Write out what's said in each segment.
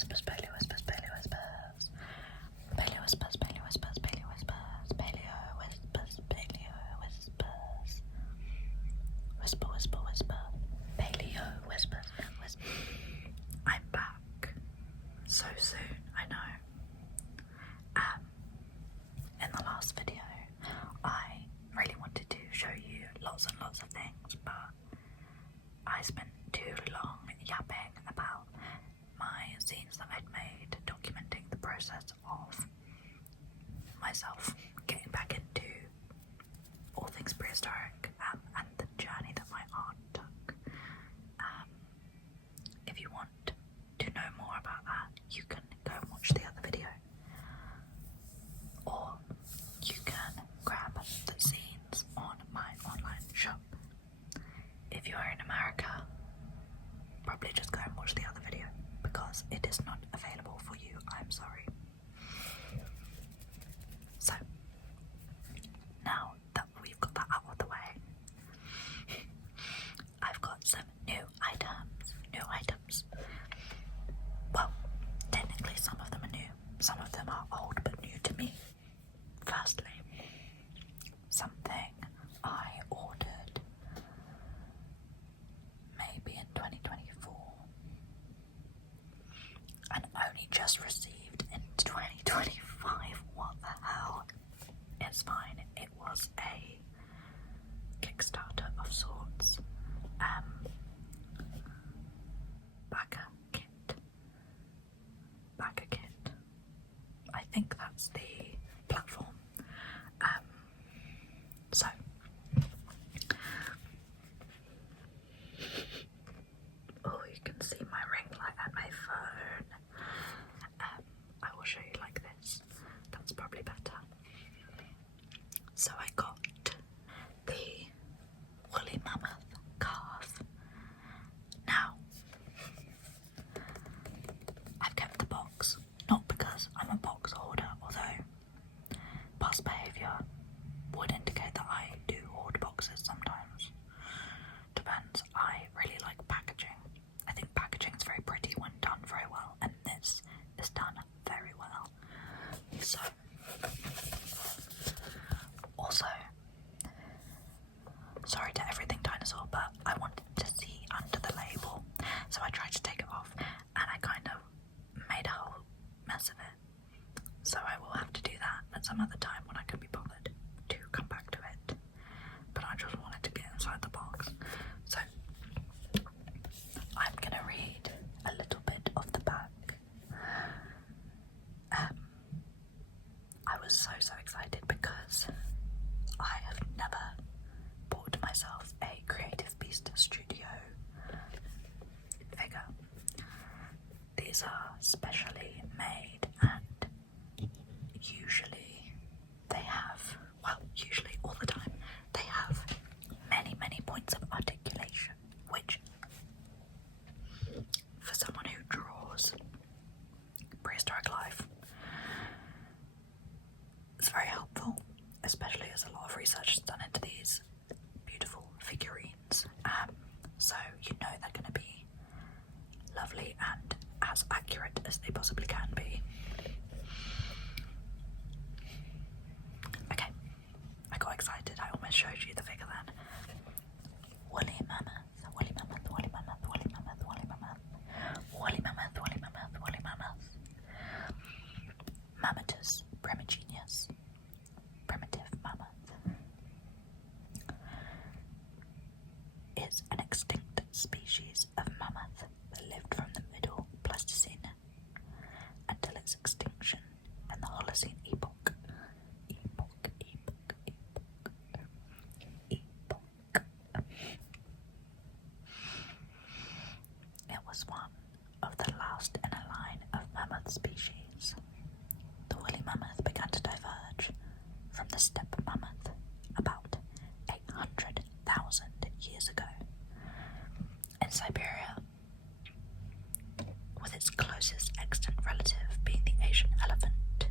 whispers, paleo whispers, paleo whispers, paleo whispers, paleo whispers, paleo whispers, paleo whispers, paleo whispers, whisper, whisper, whisper, paleo whispers, whisper. I'm back so soon, I know. In the last video, I really wanted to show you lots and lots of things, but I spent too long yapping about my scenes that I'd made, documenting the process of myself getting back into all things prehistoric and the journey that my art took. If you want to know more about that, you can go and watch the other video, or you can grab the scenes on my online shop. If you are in America, probably just go and watch the other video because it is not available for you. I'm sorry. So, now that we've got that out of the way, I've got some new items. Well, technically some of them are new, some of them are old but new to me. Firstly, something I ordered maybe in 2024 and only just received in 2025. What the hell? It's fine. It was a Kickstarter of sorts. Backer kit. I think that's the platform. So oh, you can see my ring light at my phone. I will show you like this. That's probably better. So I got the woolly mammoth calf. Now, I've kept the box, not because I'm a box hoarder, although past behaviour would indicate that I do hoard boxes sometimes. Depends. I really like packaging. I think packaging is very pretty when done very well, and this is done very well. So, also, sorry to everything Dinosaur, but I wanted to see under the label, so I tried to take it off, and I kind of made a whole mess of it. So I will have to do that at some other time when I can be bothered to come back to it. But I just wanted to get inside the box. So I'm gonna read a little bit of the back. I was so excited because I have never bought myself a Creative Beast Studio figure. These are specially made, and usually they have, well, usually all the time, they have many points of articulation, which for someone who draws prehistoric life is very helpful, especially as a lot of research is done into these beautiful figurines. So you know they're going to be lovely and as accurate as they possibly can be. Okay, I got excited. I almost showed you the figure then. Woolly mammoth, woolly mammoth, woolly mammoth, woolly mammoth, woolly mammoth, woolly mammoth, woolly mammoth, woolly mammoth. Mammotus primigenius, primitive mammoth, is an extinct species of mammoth that lived from the Middle Pleistocene until its extinction in the Holocene epoch. It was one of the last in a line of mammoth species. The woolly mammoth began to diverge from the steppe mammoth about 800,000 years ago in Siberia, with its closest extant relative being the Asian elephant.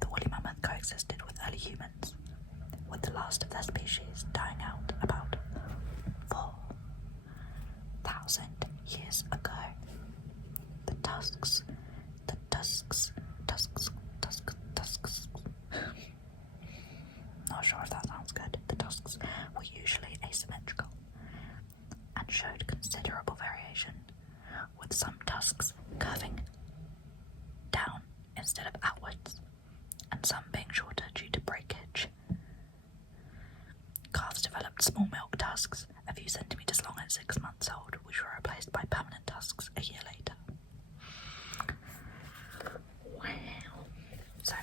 The woolly mammoth coexisted with early humans, with the last of their species dying out about 4 tusks curving down instead of outwards, and some being shorter due to breakage. Calves developed small milk tusks a few centimetres long at 6 months old, which were replaced by permanent tusks a year later. Wow. So,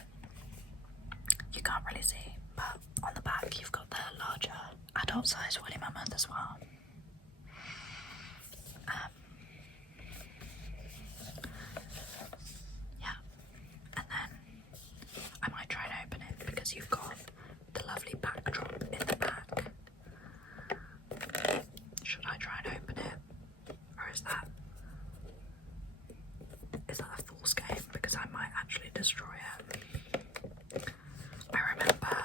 you can't really see, but on the back you've got the larger adult-sized woolly mammoth as well. Yeah, and then I might try and open it because you've got the lovely backdrop in the back. Should I try and open it? Or is that a fool's game? Because I might actually destroy it. I remember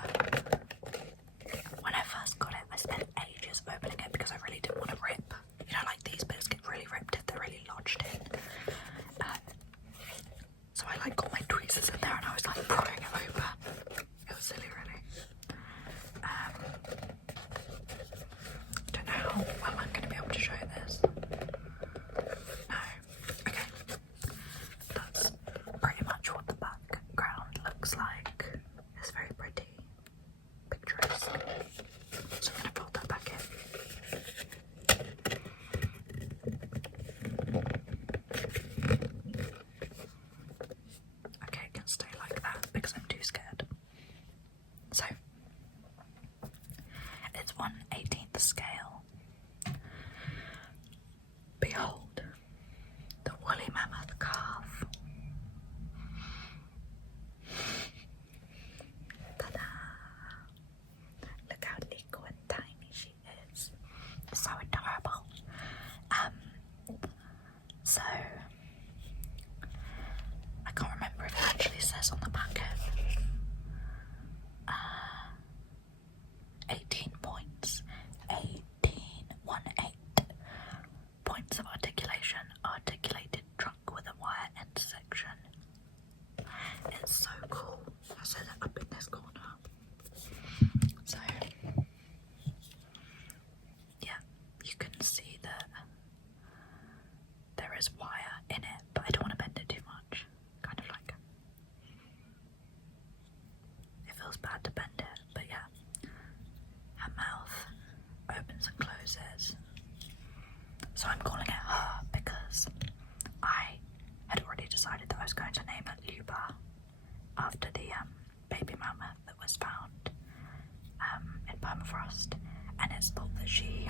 when I first got it, I spent ages opening it because I really didn't want to rip. You know, like these bits get really ripped if they're really lodged in. So I like got my tweezers in there and I was like prying it open. It was silly, really. Don't know how well I'm going to be able to show this. No. Okay. That's pretty much what the background looks like. It's very pretty. Picturesque. So I'm going to fold that back in. Okay, it can stay like that because I'm too scared. So, it's 1/18th scale. Behold, the woolly mammoth calf. Ta-da! Look how little and tiny she is. So adorable. So I can't remember if it actually says on the packet. 18 points. 18 points of articulation. Articulated trunk with a wire intersection. It's so cool. I said it up in this corner. So yeah, you can see that there is wire in it, but I don't want to bend it too much. Kind of like it feels bad to bend it, but yeah. Her mouth opens and closes. So I'm calling it her because I had already decided that I was going to name it Luba after the baby mammoth that was found in permafrost, and it's thought that she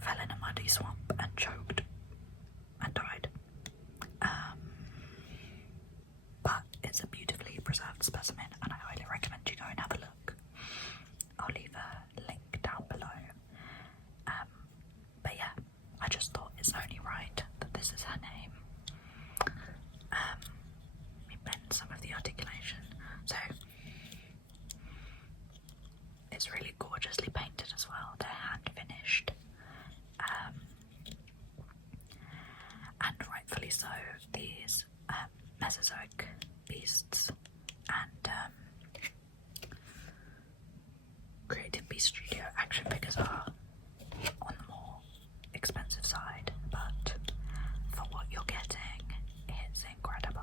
fell in a muddy swamp and choked and died. But it's a beautifully preserved specimen and I highly recommend you go and have a look. I'll leave a link down below. But yeah, I just thought it's only right that this is her name. Let me bend some of the articulation. So it's really gorgeously painted as well. They're hand finished. And rightfully so, these Mesozoic beasts and Creative Beast Studio action figures are on the more expensive side, but for what you're getting, it's incredible.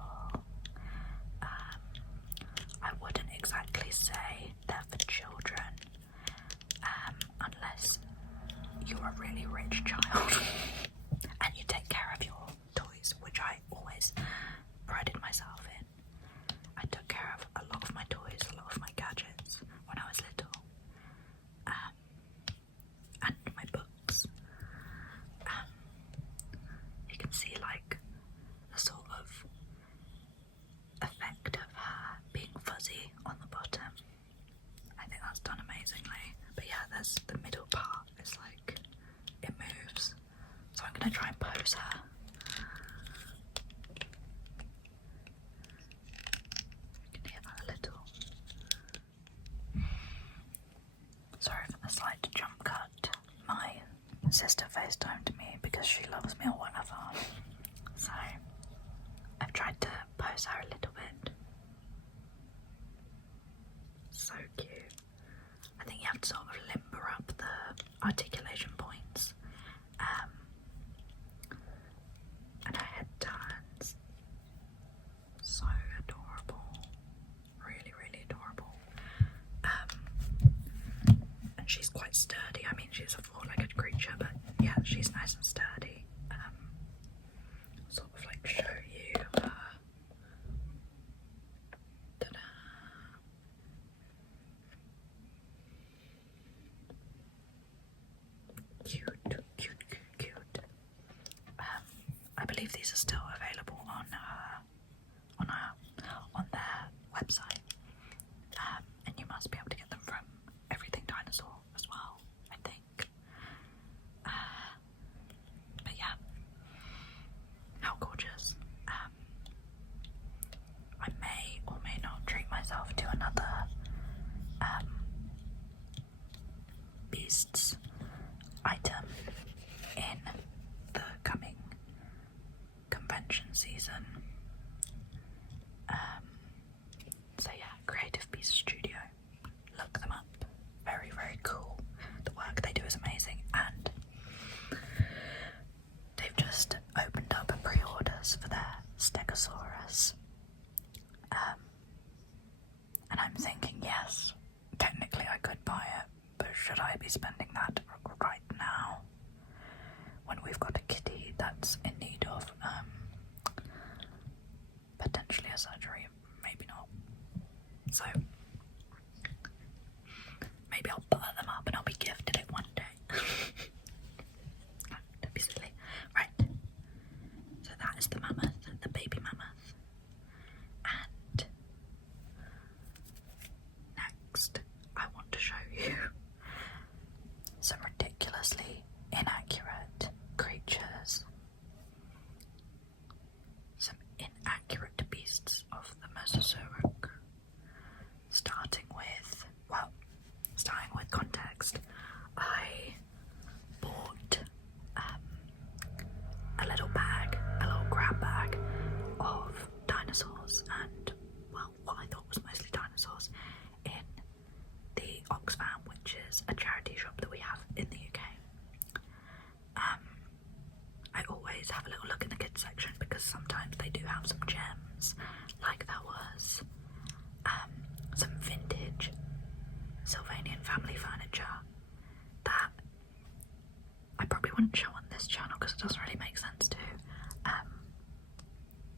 I wouldn't exactly say they're for children, unless you're a really rich child and you take care of your toys, which I always prided myself in. I took care of a lot of my toys, a lot of my gadgets when I was little, and my books. You can see like the sort of effect of her being fuzzy on the bottom. I think that's done amazingly. But yeah, there's the middle part. It's like it moves. So I'm gonna try and pose her. You can hear that a little. Sorry for the slight jump cut. My sister FaceTimed me because she loves me or whatever. So I've tried to pose her a little bit. So cute. I think you have to sort of limber up the articulation points. And her quite sturdy. I mean, she's a four-legged creature, but yeah, she's nice and sturdy. Sort of like show you. Ta-da. Cute, cute, cute, cute. I believe these are still available on their website, and you must be able to get them from Everything Dinosaur as well, I think. But yeah, how gorgeous. I may or may not treat myself to another Beasts item in the coming convention season. So yeah, Creative Beast Studio. Look them up. Very, very cool. The work they do is amazing, and they've just opened up pre-orders for their Stegosaurus. And I'm thinking, yes, technically I could buy it, but should I be spending that right now when we've got a kitty that's in need of potentially a surgery? Maybe not. So maybe I'll butter them up and I'll be gifted it one day. Don't be silly. Right. So that is the mammoth, the baby mammoth. And next I want to show you some ridiculously inaccurate creatures. Some inaccurate beasts of the Mesozoic. Starting with context, I bought a little grab bag of dinosaurs and, well, what I thought was mostly dinosaurs in the Oxfam, which is a charity shop that we have in the UK. I always have a little look in the kids section because sometimes they do have some gems, like there was some vintage Sylvanian family furniture that I probably wouldn't show on this channel because it doesn't really make sense to,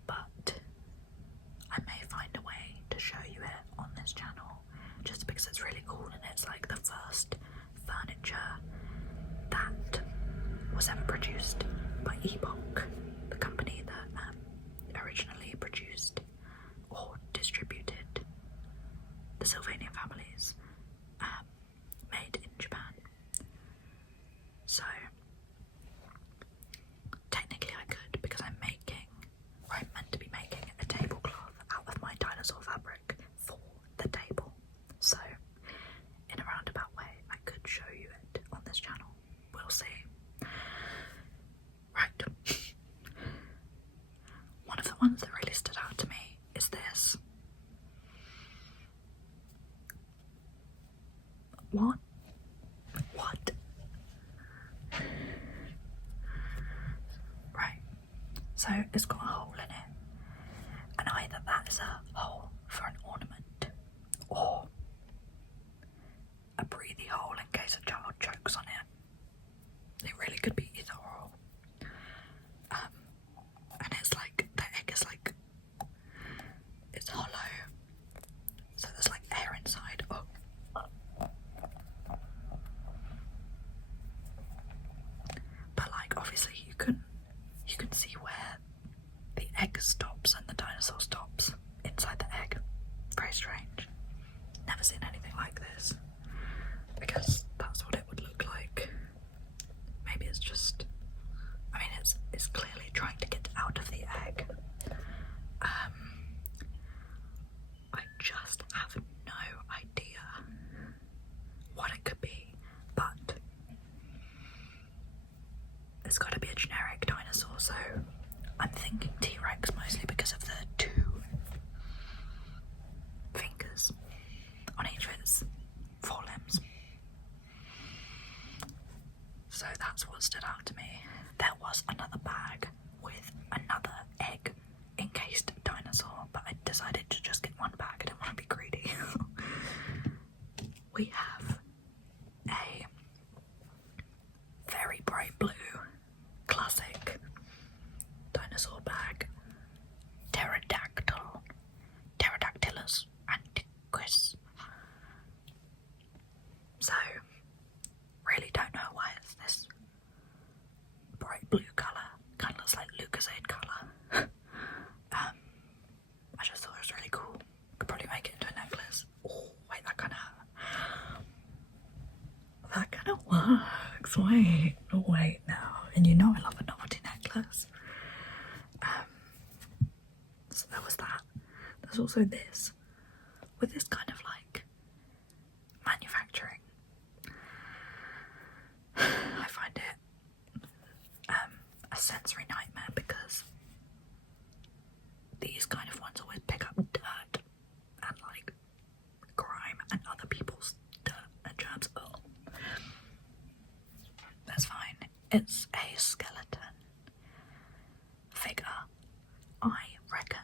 but I may find a way to show you it on this channel just because it's really cool, and it's like the first furniture that was ever produced by Epoch, the company that originally produced or distributed the Sylvanian families, made in Japan. So technically I could, because I'm meant to be making a tablecloth out of my dinosaur fabric for the table. So in a roundabout way I could show you it on this channel. We'll see. Right. One of the ones that really stood out to me is this. What? Right. So it's got a hole in it. And either that is a hole for an ornament or a breathy hole in case a child chokes on it. It really could be either or. And it's like, the egg is like, it's hollow. So there's like air inside. Oh. But like obviously you can see where the egg stops and the dinosaur stops inside the egg. Very strange. Never seen anything like this. Because that's what it would look like. Maybe it's just, I mean it's clearly trying to get out of the egg. I just have no idea what it could be, but it's got to be a generic dinosaur, so I'm thinking T-Rex mostly because of the two fingers on each of its forelimbs. So that's what stood out to me. There was another bag with another egg encased dinosaur, but I decided to just get one bag. I didn't want to be greedy. We have a works. Wait now. And you know I love a novelty necklace. So there was that. There's also this. With this kind of like manufacturing, I find it a sensory nightmare because these kind of ones always pick up dirt and like grime and other people's dirt and germs. Oh, that's fine. It's a skeleton figure. I reckon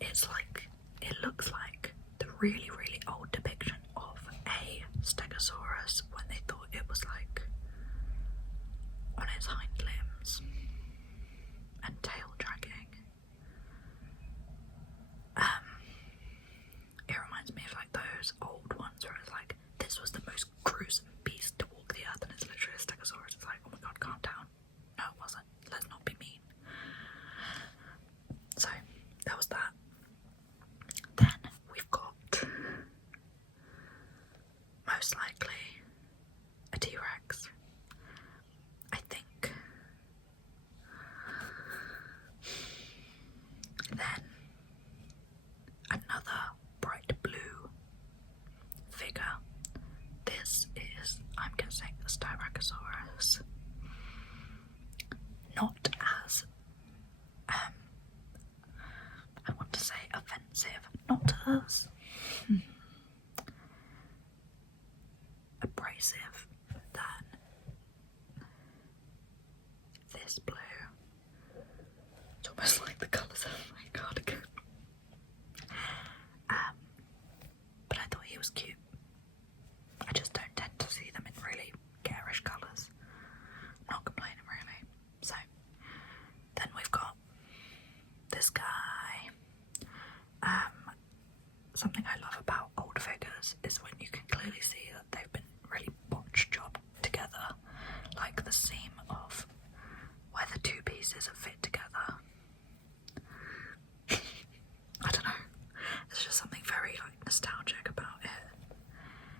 it's like, it looks like the really, really old depiction of a stegosaurus when they thought it was like on its hind limbs and tail dragging. It reminds me of like those old ones where it's like, this was the most gruesome beast to walk the earth, and it's literally a stegosaurus. It's like, oh my god, calm down. No, it wasn't. Let's not be mean. So, that was that. Then we've got, most likely, a T-Rex. I think. Then another bright blue figure. This is, I'm guessing, a Styracosaurus. Not as, I want to say offensive, not as abrasive than this blue. It's almost like the colours of my cardigan. But I thought he was cute. I just don't tend to see them in really garish colours. I'm not complaining really. So, then we've got this guy. Something I love about old figures is when you can clearly see that they've been really botched job together. Like the seam of where the two pieces are fit together. I don't know. There's just something very like nostalgic about it.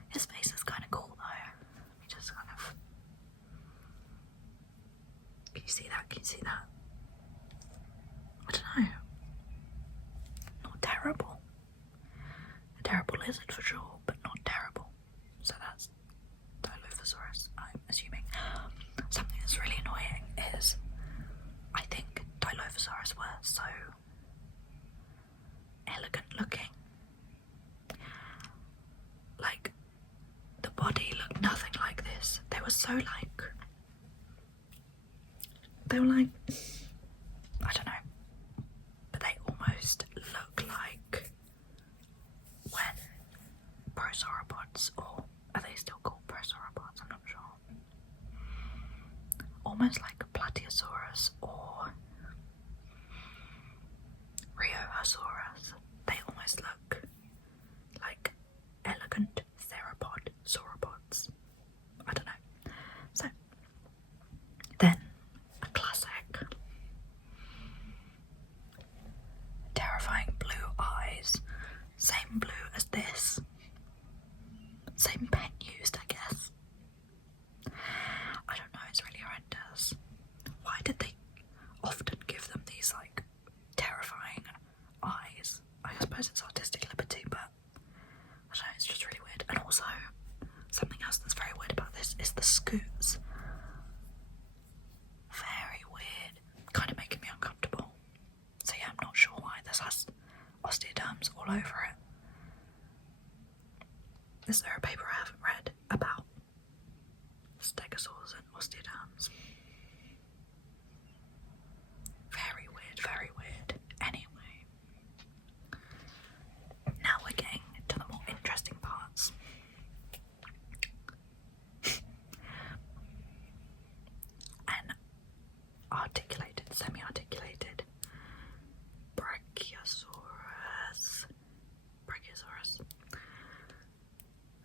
His face is kind of cool though. He just kind of. Can you see that? Can you see that? I don't know. Not terrible. A terrible lizard for sure, but not terrible. So that's Dilophosaurus, I'm assuming. Something that's really annoying is I think Dilophosaurus were so elegant looking. Like, the body looked nothing like this. They were so like, they were like, I don't know, but they almost look like when prosauropods, or are they still called prosauropods? I'm not sure. Almost like Plateosaurus or Rheosaurus. They almost look like elegant theropod sauropods. I don't know. So, then a classic. Terrifying blue eyes. Same blue as this. Same pen used, I guess. I don't know, it's really horrendous. Why did they often give them these like terrifying eyes? I suppose it's artistic liberty, but I don't know, it's just really weird. And also, something else that's very weird about this is the scoots. Very weird. Kind of making me uncomfortable. So yeah, I'm not sure why this has osteoderms all over it. Is there a paper I haven't read about stegosaurs and osteoderms? Very weird, very weird. Anyway, now we're getting to the more interesting parts. An articulated, semi-articulated Brachiosaurus.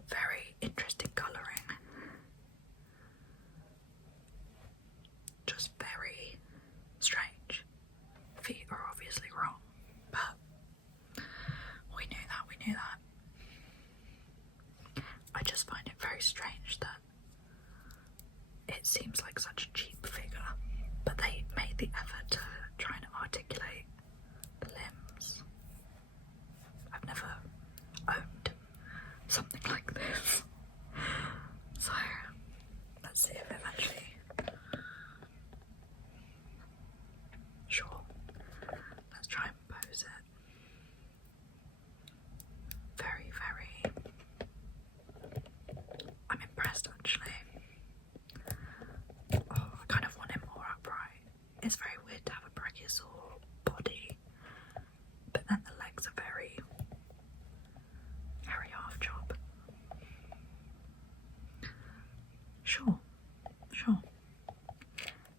Very interesting colouring. Just very strange. Feet are obviously wrong, but we knew that. I just find it very strange that it seems like such a cheap figure, but they made the effort to try and articulate the limbs. I've never owned something like this, so let's see if it actually. Sure, let's try and pose it. Very, I'm impressed actually. Oh, I kind of want him more upright. It's very weird to have a brachiosaur body, but then the legs are very half job. Sure.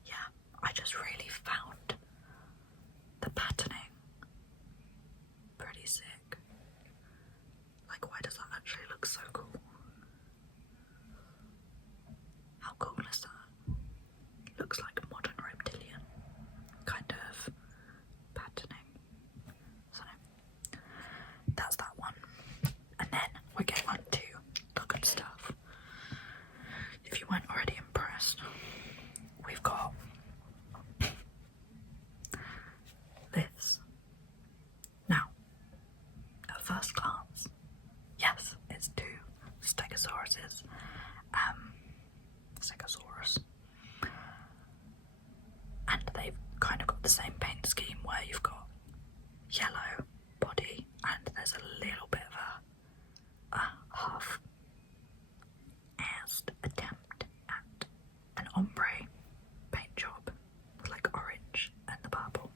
Yeah, I just really found the patterning pretty sick. Like, why does that actually look so cool? How cool is that? Looks like a modern reptilian kind of patterning. So that's that one. And then we're getting on to the good stuff. If you weren't already impressed, we've got this. Now, at first glance, yes, it's two Stegosauruses. Stegosaurus. And they've kind of got the same paint scheme where you've got yellow body and there's a little bit of a half-assed attempt at an ombre paint job with like orange and the purple.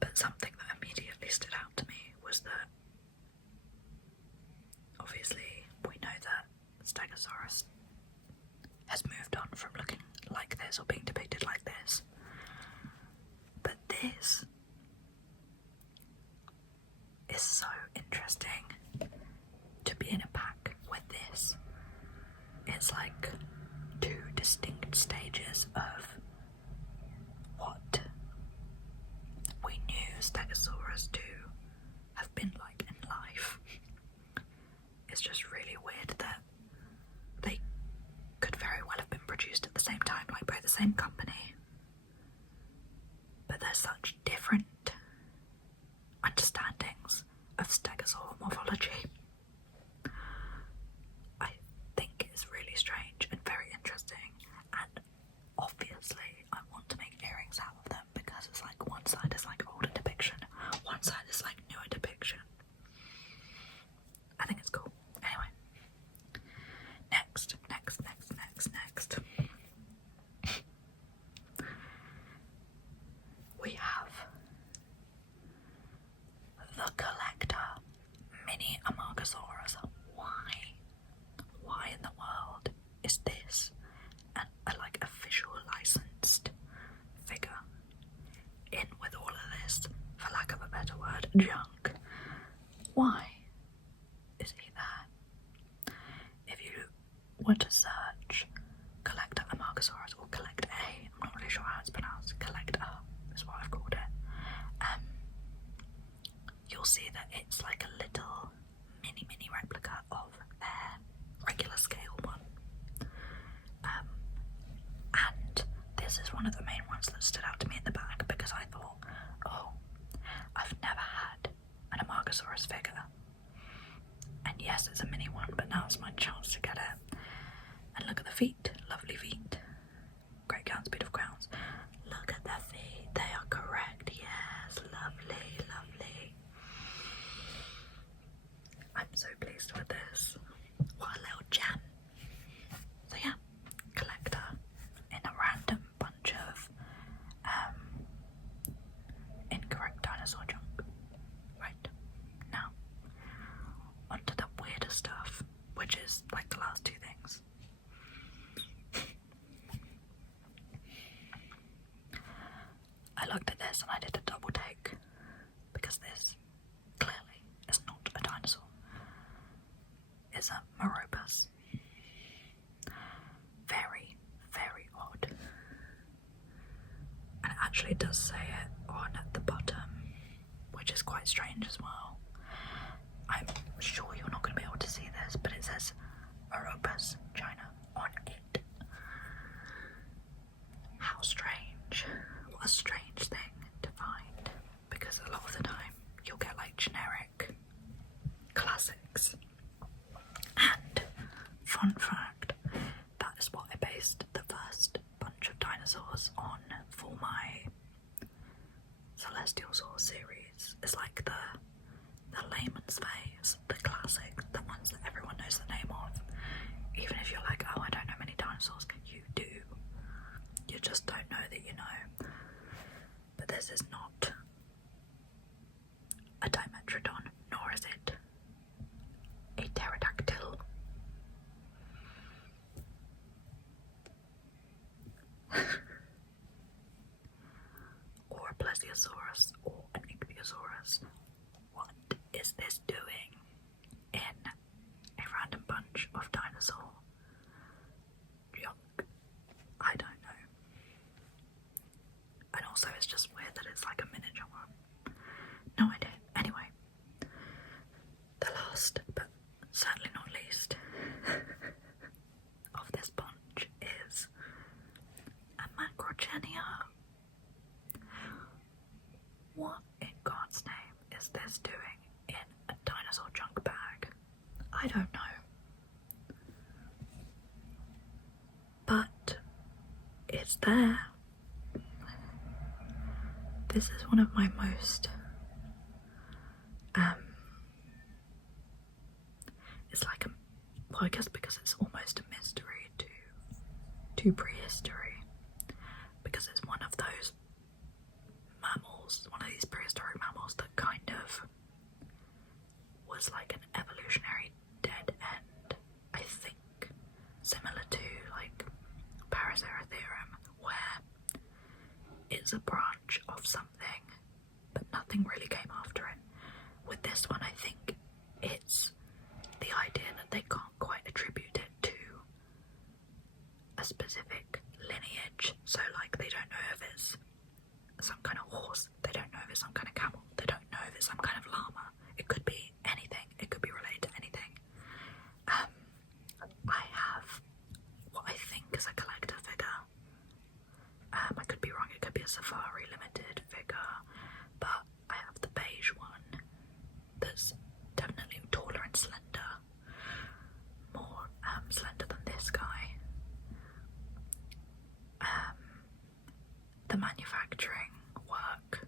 But something that immediately stood out to me was that obviously we know that Stegosaurus has moved on from looking like this or being depicted like this, but this is so interesting to be in a pack with this. It's like two distinct stages of what we knew Stegosaurus to have been like in life. It's just really weird that they could very well have been produced at the same time, like by the same company, but there's such different understandings of stegosaur morphology. I think it's really strange and very interesting, and obviously I want to make earrings out of them because it's like one side is like older depiction, one side is like newer depiction. I think it's cool. Anyway, next. We have the CollectA Mini Amargasaurus. Why in the world is this a like official licensed figure in with all of this, for lack of a better word, junk? Why is he there? If you were to search CollectA Amargasaurus or CollectA, I'm not really sure how it's pronounced, CollectA is what I've called it, you'll see that it's like a little mini replica of their regular scale one. And this is one of the main ones that stood out to me in the bag because I thought, oh, I've never had an Amargasaurus figure. And yes, it's a mini one, but now it's my chance to get it. And look at the feet, lovely feet. Great gowns, beautiful crowns. Look at the feet, they are correct, yes, lovely. I'm so pleased with this. What a little gem. So yeah, CollectA in a random bunch of incorrect dinosaur junk. Right, now onto the weirder stuff, which is like the last two things. I looked at this and I did a double take because this clearly is not a dinosaur. It's a Macrauchenia. Very odd. And it actually does say it on the bottom, which is quite strange as well. I'm sure you're not going to be able to see this, but it says Macrauchenia, China, strange. What a strange thing to find, because a lot of the time you'll get like generic classics. And fun fact, that is what I based the first bunch of dinosaurs on for my Celestial Source series. It's like the layman's faves, the classics, the ones that everyone knows the name of. Even if you're like, oh, I don't know many dinosaurs, you do. You just don't know that you know. But this is not a Dimetrodon, nor is it a pterodactyl. Or a plesiosaurus, or an ichthyosaurus. What is this doing in a random bunch of dinosaur junk? I don't know. And also it's just weird that it's like a miniature one. No idea. Anyway, the last, but certainly not least, of this bunch is a Macrauchenia. What in God's name is this doing in a dinosaur junk bag? I don't know. But it's there. This is one of my most it's like a, well, I guess because it's almost a mystery to prehistory, because it's one of those mammals, one of these prehistoric mammals that kind of was like an evolutionary dead end, I think, similar to like Paraceratherium, where it's a branch of something but nothing really came after it. With this one, I think it's the idea that they can't quite attribute it to a specific lineage, so like they don't know if it's some kind of horse, they don't know if it's some kind of camel, they don't know if it's some kind of llama. It could be anything, it could be related to anything. I have what I think is a CollectA figure. I could be wrong, it could be a Safari Limited figure, but I have the beige one that's definitely taller and slender, more slender than this guy. The manufacturing work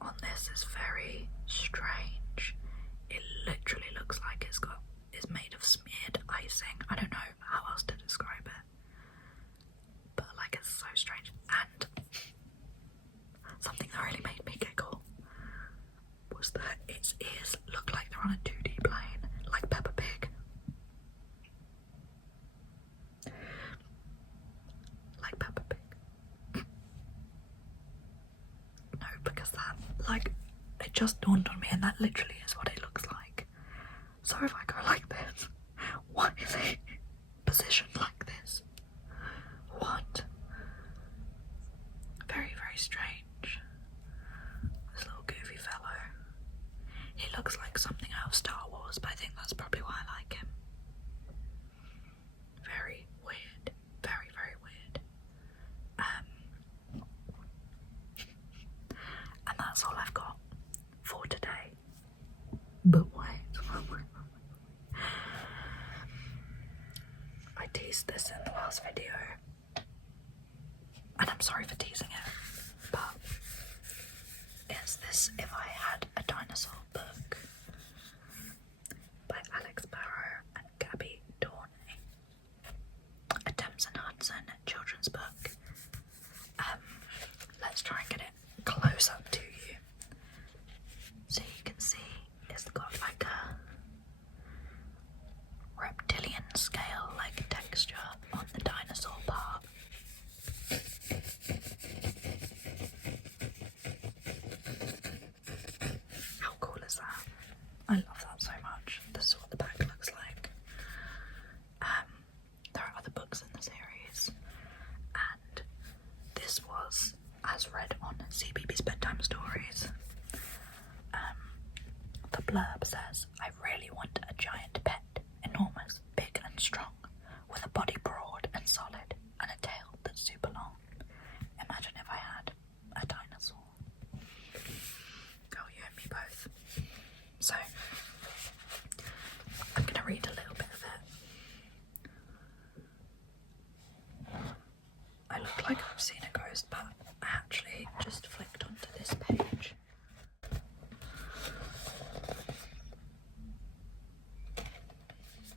on this is very strange. It literally looks like it's made of smeared icing. I don't know how else to describe it, but like it's so strange. And something that really made me giggle was that its ears look like they're on a 2D plane, like Peppa Pig. Like Peppa Pig. No, because that, like, it just dawned on me, and that literally is what it looks like. So if I go like this, why is it positioned like this? What? Very, very strange. This little goofy fellow. He looks like something out of Star Wars, but I think that's probably why I like him. Very weird. Very, very weird. And that's all I've got for today. But wait. I teased this in the last video, and I'm sorry for teasing it, but it's this If I Had a Dinosaur book by Barrow and Gabby, Dawnay. A Thames and Hudson children's book. Let's try and get it close up to you so you can see it's got like a reptilian scale like texture on the dinosaur part. How cool is that? I love that so much. This is what the back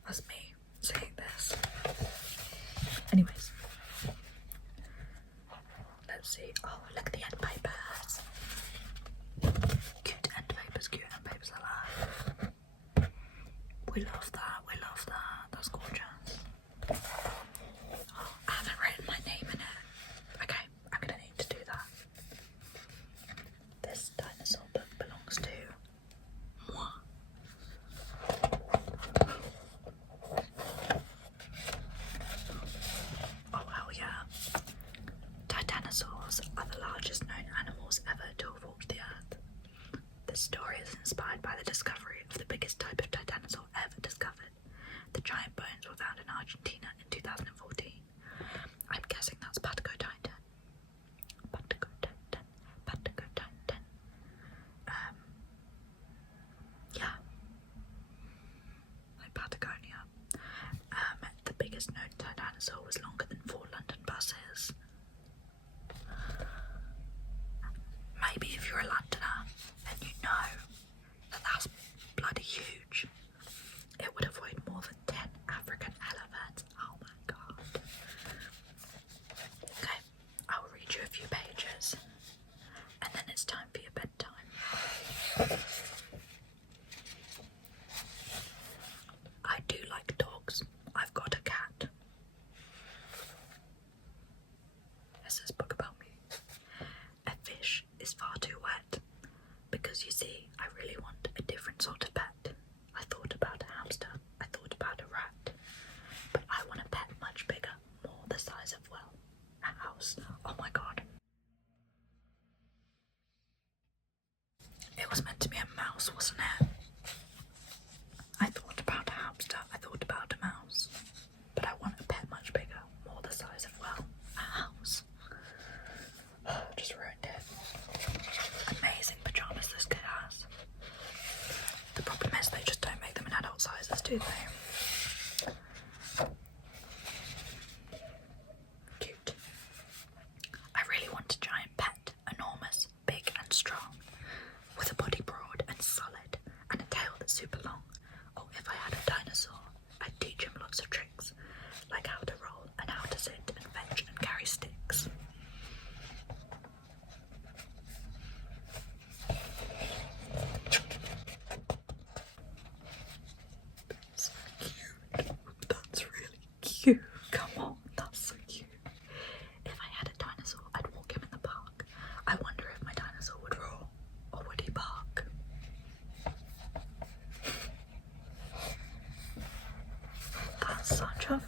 That's me saying this. Anyways, let's see. Oh, look at the end papers. Cute end papers, cute end papers alive. We love that, we love that. That's gorgeous. Oh, I haven't written my name in it. Okay, I'm gonna need to do that. This dinosaur book belongs to moi. Oh hell yeah. Titanosaurs are the largest known animals ever to have walked the earth. This story is inspired by the discovery of the biggest type of titanosaur ever discovered. The giant bones were found in Argentina in 2014. I'm guessing that's Patagotitan. Patagotitan. Patagotitan. Yeah. Like Patagonia. The biggest known dinosaur was longer than 4 London buses. Maybe if you're a Londoner and you know that that's bloody huge, it would have weighed more than 10 African elephants. Oh my god. Okay, I'll read you a few pages and then it's time for your bedtime. I do like dogs. I've got a cat. This is a book about me. A fish is far too wet because you see, I really want a different sort of pet. I thought about a hamster, I thought about a rat, but I want a pet much bigger, more the size of, well, a house. Oh my god. It was meant to be a mouse, wasn't it? I thought about a hamster, I thought about a mouse, but I want a pet much bigger, more the size of, well, a house. Just ruined it. Amazing pyjamas this kid has. The problem is they just don't make them in adult sizes, do they? Cute. I really want a giant pet, enormous, big and strong, with a body broad and solid, and a tail that's super long. Or if I had a dinosaur, I'd teach him lots of tricks, like how to roll and how to sit and fetch and carry sticks. That's cute. That's really cute. Come on, that's so cute. If I had a dinosaur, I'd walk him in the park. I wonder if my dinosaur would roar, or would he bark? That's such a